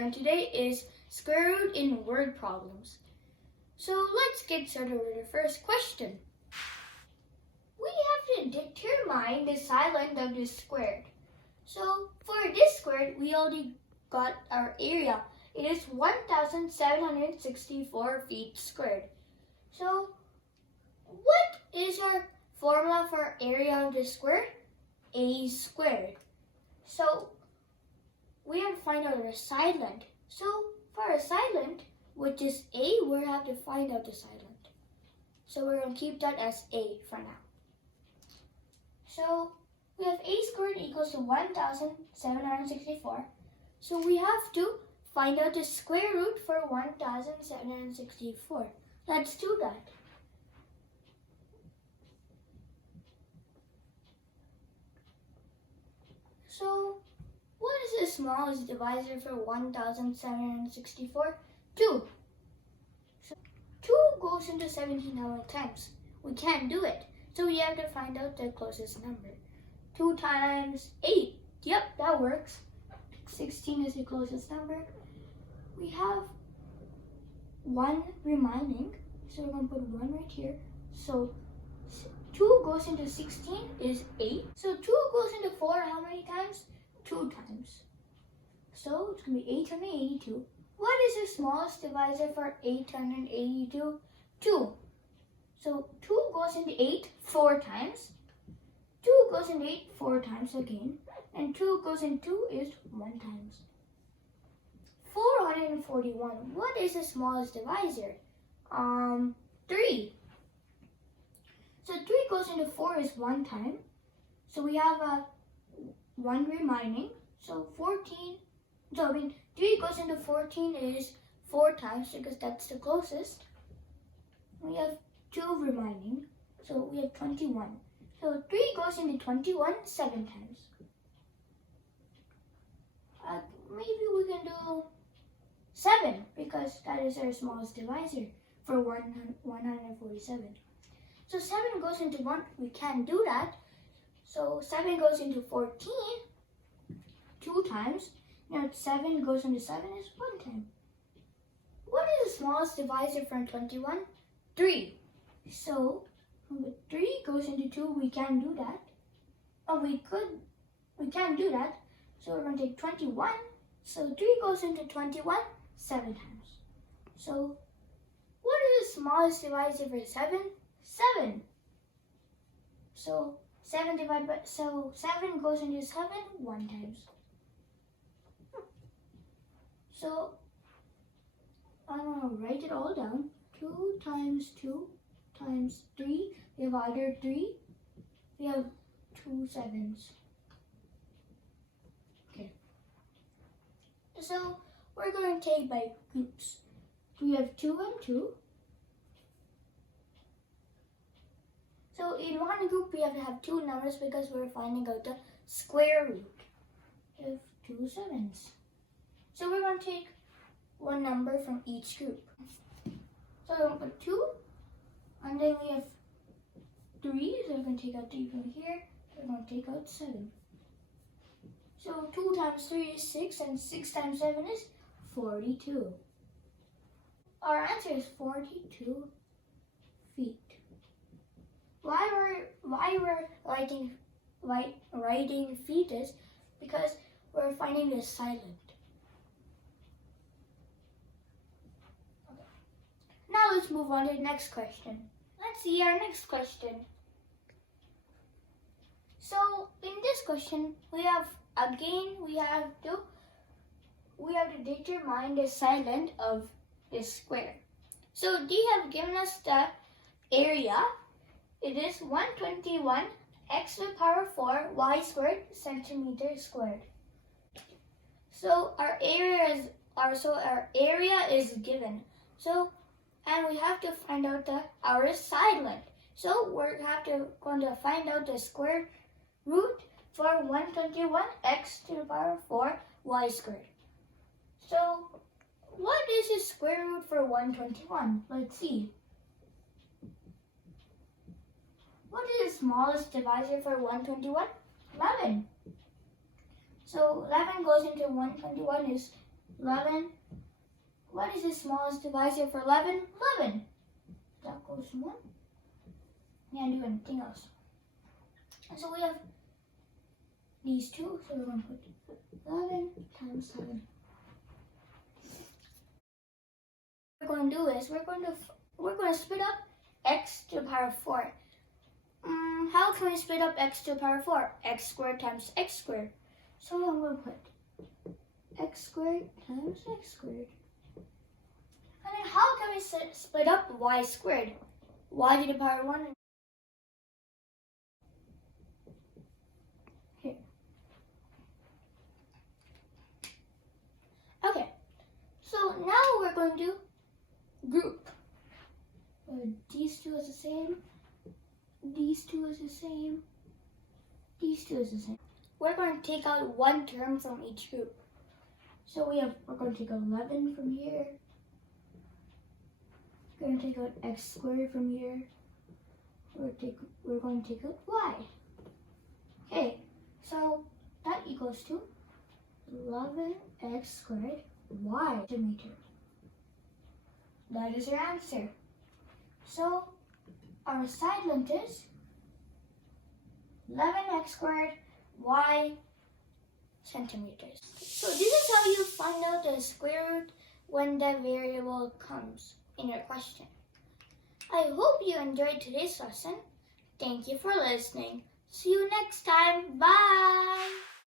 learn today is square root in word problems. So let's get started with the first question. We have to determine the silent of this squared. So for this squared, we already got our area. It is 1,764 feet squared. So what is our formula for area of the square? A squared. So we have to find out the silent. So for a silent, which is A, we have to find out the silent. So we're going to keep that as A for now. So we have A squared equals to 1,764. So we have to find out the square root for 1,764. Let's do that. So what is the smallest divisor for 1,764? 2. So 2 goes into 17 how many times? We can't do it. So we have to find out the closest number. 2 times 8. Yep, that works. 16 is the closest number. We have 1 remaining. So we're going to put 1 right here. So 2 goes into 16 is 8. So 2 goes into 4 how many times? 2 times. So it's going to be 882. What is the smallest divisor for 882? 2. So 2 goes into 8 4 times. 2 goes into 8 4 times again. And 2 goes into 2 is 1 times. 441. What is the smallest divisor? 3. So 3 goes into 4 is 1 time. So we have 1 remaining. So 14. So 3 goes into 14 is 4 times because that's the closest. We have 2 remaining. So we have 21. So 3 goes into 21 7 times. Maybe we can do 7 because that is our smallest divisor for 147. So 7 goes into 1. We can't do that. So 7 goes into 14 2 times. Now 7 goes into 7 is 1 time. What is the smallest divisor from 21? 3. So 3 goes into 2. We can't do that. Oh, we can't do that. So we're going to take 21. So 3 goes into 21 7 times. So what is the smallest divisor for 7? 7. So 7 goes into 7 1 times. So I'm going to write it all down. 2 times 2 times 3. We have either 3. We have 2 7s. Okay. So we're going to take by groups. We have 2 and 2. So in one group we have to have 2 numbers because we're finding out the square root. We have 2 7s. So we're going to take one number from each group. So we're going to put 2, and then we have 3, so we're going to take out 3 from here. We're going to take out 7. So 2 times 3 is 6, and 6 times 7 is 42. Our answer is 42 feet. Why we're writing feet is because we're finding the silent. Okay. Now let's move on to the next question. Let's see our next question. So in this question, we have to determine the silent of this square. So they have given us the area. It is 121 x to the power 4 y squared centimeter squared. So our area is given. So and we have to find out our silent. So we're going to find out the square root for 121 x to the power 4 y squared. So what is the square root for 121? Let's see. What is the smallest divisor for 121? 11. So 11 goes into 121 is 11. What is the smallest divisor for 11? 11. That goes 1. Can't do anything else. And so we have these two, so we're going to put 11 times 7. What we're going to do is we're going to split up x to the power of 4. How can we split up x to the power of 4? X squared times x squared. So I'm going to put x squared times x squared. And then how can we split up y squared? Y to the power of 1. Here. Okay, so now we're going to group. These two is the same. These two is the same. These two is the same. We're going to take out one term from each group. So we're going to take 11 from here. We're going to take out x squared from here. We're going to take out y. Okay, so that equals to 11x squared y centimeter. That is our answer. So our side length is 11x squared y centimeters. So this is how you find out the square root when the variable comes in your question. I hope you enjoyed today's lesson. Thank you for listening. See you next time. Bye!